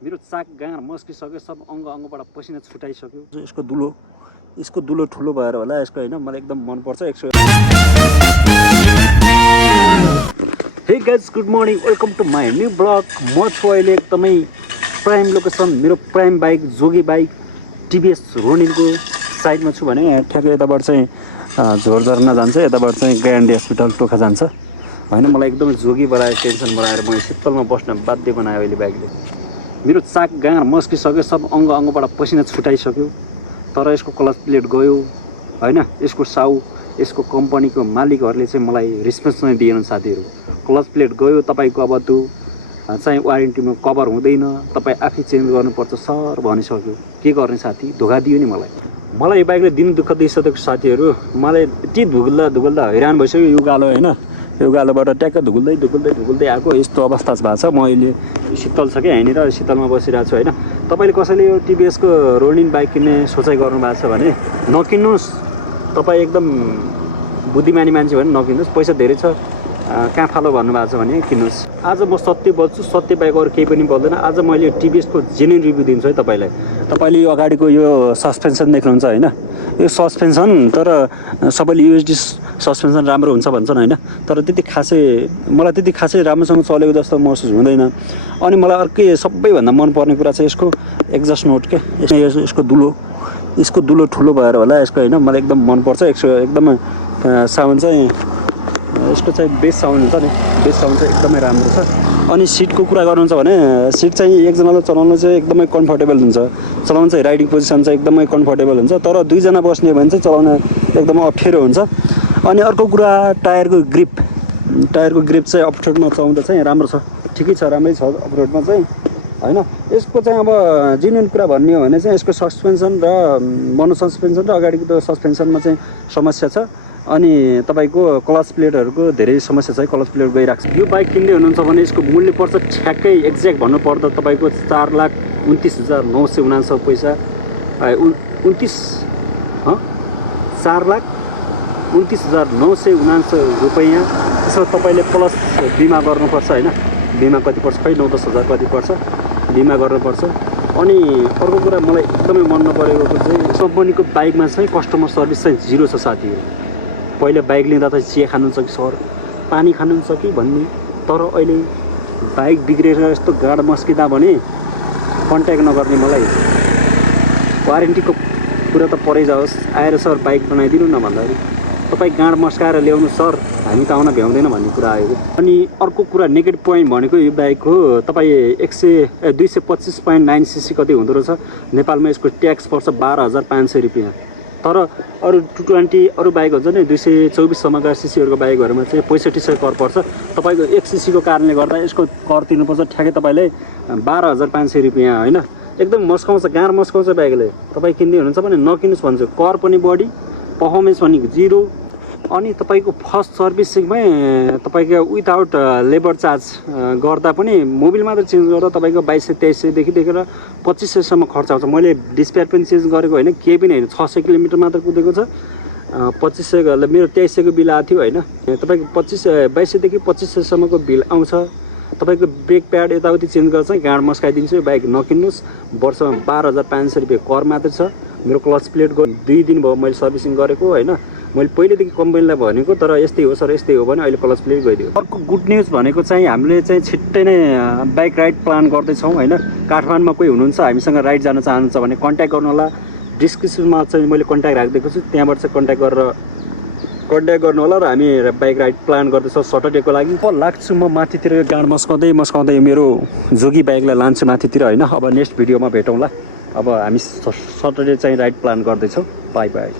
मेरो चाक गाँड मस्किसक्यो, सब अङ्गबाट पसिना छुटाइसक्यो। यसको दुलो ठुलो भएर होला यसको हैन, मलाई एकदम मन पर्छ। Hey guys, good morning, welcome to my new blog. म छु अहिले एकदमै प्राइम लोकेसन, मेरो प्राइम बाइक जोगी बाइक टिभीएस रोनिनको साइडमा छु भने ठ्याक्कै यताबाट चाहिँ झोरझर्ना जान्छ, यताबाट चाहिँ ग्यान्डी हस्पिटल टोखा जान्छ हैन। मलाई एकदमै जोगी बनायो, टेन्सन बनाएर म शीतलमा बस्न बाध्य बनायो अहिले बाइकले। मेरो चाक गाँड मस्किसक्यो, सब अङ्गबाट पसिना छुटाइसक्यो, तर यसको क्लच प्लेट गयो हैन। यसको यसको कम्पनीको मालिकहरूले चाहिँ मलाई रेस्पोन्स नै दिएनन् साथीहरू। क्लच प्लेट गयो तपाईँको, अब त्यो चाहिँ वारेन्टीमा कभर हुँदैन, तपाईँ आफै चेन्ज गर्नुपर्छ सर भनिसक्यो। के गर्ने साथी, धोका दियो नि मलाई यो बाइकले दिन दुःख दिइसकेको साथीहरू। मलाई यति धुगुल्दा हैरान भइसक्यो यो गालो हैन। यो गालोबाट ट्याक्क धुगुल्दै आएको यस्तो अवस्था भएको छ। म अहिले शीतल छ कि यहाँनिर, शीतलमा बसिरहेको छु हैन। तपाईँले कसैले यो टिभीएसको रोनिन बाइक किन्ने सोचाइ गर्नुभएको छ भने नकिन्नुहोस्। तपाईँ एकदम बुद्धिमानी मान्छे भने नकिन्नुहोस्, पैसा धेरै छ कहाँ फालो भन्नुभएको छ भने किन्नुहोस्। आज म सत्य बोल्छु, सत्य बाहेक अरू केही पनि बोल्दैन। आज मैले टिभीएसको जेन्युन रिभ्यू दिन्छु है तपाईँलाई। तपाईँले यो अगाडिको यो सस्पेन्सन देख्नुहुन्छ होइन, यो सस्पेन्सन तर सबैले युएसडी सस्पेन्सन राम्रो हुन्छ भन्छन् होइन, तर मलाई त्यति खासै राम्रोसँग चलेको जस्तो महसुस हुँदैन। अनि मलाई अर्कै सबैभन्दा मनपर्ने कुरा चाहिँ यसको एक्जस्ट नोट के, यसको दुलो ठुलो भएर होला यसको होइन, मलाई एकदम मनपर्छ। एकदमै साउन्ड चाहिँ यसको चाहिँ बेस साउन्ड हुन्छ नि, बेस साउन्ड चाहिँ एकदमै राम्रो छ। अनि सिटको कुरा गर्नुहुन्छ भने सिट चाहिँ एकजनाले चलाउन चाहिँ एकदमै कम्फर्टेबल हुन्छ, चलाउन चाहिँ राइडिङ पोजिसन चाहिँ एकदमै कम्फर्टेबल हुन्छ, तर दुईजना बस्ने भने चाहिँ चलाउन एकदमै अप्ठ्यारो हुन्छ। अनि अर्को कुरा टायरको ग्रिप चाहिँ अफ रोडमा चलाउँदा चाहिँ राम्रो छ, ठिकै छ, राम्रै छ अफ रोडमा चाहिँ हैन। यसको चाहिँ अब जेन्युन कुरा भन्ने हो भने चाहिँ यसको सस्पेन्सन र मोनो सस्पेन्सन र अगाडिको त्यो सस्पेन्सनमा चाहिँ समस्या छ। अनि तपाईँको क्लच प्लेटहरूको धेरै समस्या छ, क्लच प्लेट गइरहेको छ। यो बाइक किन्दै हुनुहुन्छ भने यसको मूल्य पर्छ ठ्याक्कै एक्ज्याक्ट भन्नुपर्दा तपाईँको 4,29,999 पैसा, 4,29,999 रुपैयाँ। त्यसमा तपाईँले प्लस बिमा गर्नुपर्छ होइन, बिमा कति पर्छ खै 9-10 हजार कति पर्छ बिमा गर्नुपर्छ। अनि अर्को कुरा मलाई एकदमै मन नपरेको चाहिँ कम्पनीको बाइकमा चाहिँ कस्टमर सर्भिस चाहिँ जिरो छ साथीहरू। पहिला बाइक लिँदा त चिया खानुहुन्छ कि सर, पानी खानुहुन्छ कि भन्ने, तर अहिले बाइक बिग्रेर यस्तो गाड मस्किँदा भने कन्ट्याक्ट नगर्ने। मलाई वारेन्टीको कुरा त परै जाओस्, आएर सर बाइक बनाइदिनु न भन्दाखेरि तपाईँ गाँड मस्काएर ल्याउनु सर, हामी त आउन भ्याउँदैन भन्ने कुरा आयो। अनि अर्को कुरा नेगेटिभ पोइन्ट भनेको यो बाइकको तपाईँ 225.9 सीसी कति हुँदो रहेछ नेपालमा, यसको ट्याक्स पर्छ 12,500 रुपियाँ। तर अरू 220 अरू बाइक हुन्छ नि 224सम्मका सीसीहरूको बाइकहरूमा चाहिँ 6500 कर पर्छ। तपाईँको 1 सीसीको कारणले गर्दा यसको कर तिर्नुपर्छ ठ्याक्कै तपाईँले 12,500 रुपियाँ होइन। एकदम मस्काउँछ, गाँड मस्काउँछ बाइकले। तपाईँ किन्दै हुनुहुन्छ भने नकिन्नुहोस् भन्छु। कर पनि बढी, पर्फर्मेन्स पनि जिरो। अनि तपाईँको फर्स्ट सर्भिसिङमै तपाईँको विदाउट लेबर चार्ज गर्दा पनि मोबिल मात्र चेन्ज गर्दा तपाईँको 2200-2300देखि लिएर 2500सम्म खर्च आउँछ। मैले डिस्प्यार पनि चेन्ज गरेको होइन, केही पनि होइन, 600 किलोमिटर मात्र कुदेको छ। 2500 मेरो 2300को बिल आएको थियो होइन। तपाईँको 2200देखि 2500सम्मको बिल आउँछ। तपाईँको ब्रेक प्याड यताउति चेन्ज गर्दा चाहिँ गाँड मस्काइदिन्छु। यो बाइक नकिन्नुहोस्, वर्षमा 12,500 रुपियाँ कर मात्र छ। मेरो क्लच प्लेट 2 दिन भयो मैले सर्भिसिङ गरेको होइन। मैले पहिलेदेखि कम्पनीलाई भनेको, तर यस्तै हो सर यस्तै हो भने अहिले क्लच प्लेट गइदियो। अर्को गुड न्युज भनेको चाहिँ हामीले चाहिँ छिट्टै नै बाइक राइड प्लान गर्दैछौँ होइन। काठमाडौँमा कोही हुनुहुन्छ हामीसँग राइड जान चाहनुहुन्छ भने कन्ट्याक्ट गर्नु होला। डिस्क्रिप्सनमा चाहिँ मैले कन्ट्याक्ट राखिदिएको छु, त्यहाँबाट चाहिँ कन्ट्याक्ट कन्ट्याक्ट गर्नु होला। र हामी बाइक राइड प्लान गर्दैछौँ सटरडेको लागि। लाग्छु म माथितिर गाँड मस्काउँदै मेरो जोगी बाइकलाई लान्छु माथितिर होइन। अब नेक्स्ट भिडियोमा भेटौँला। अब हामी सटरडे चाहिँ राइड प्लान गर्दैछौँ। By by.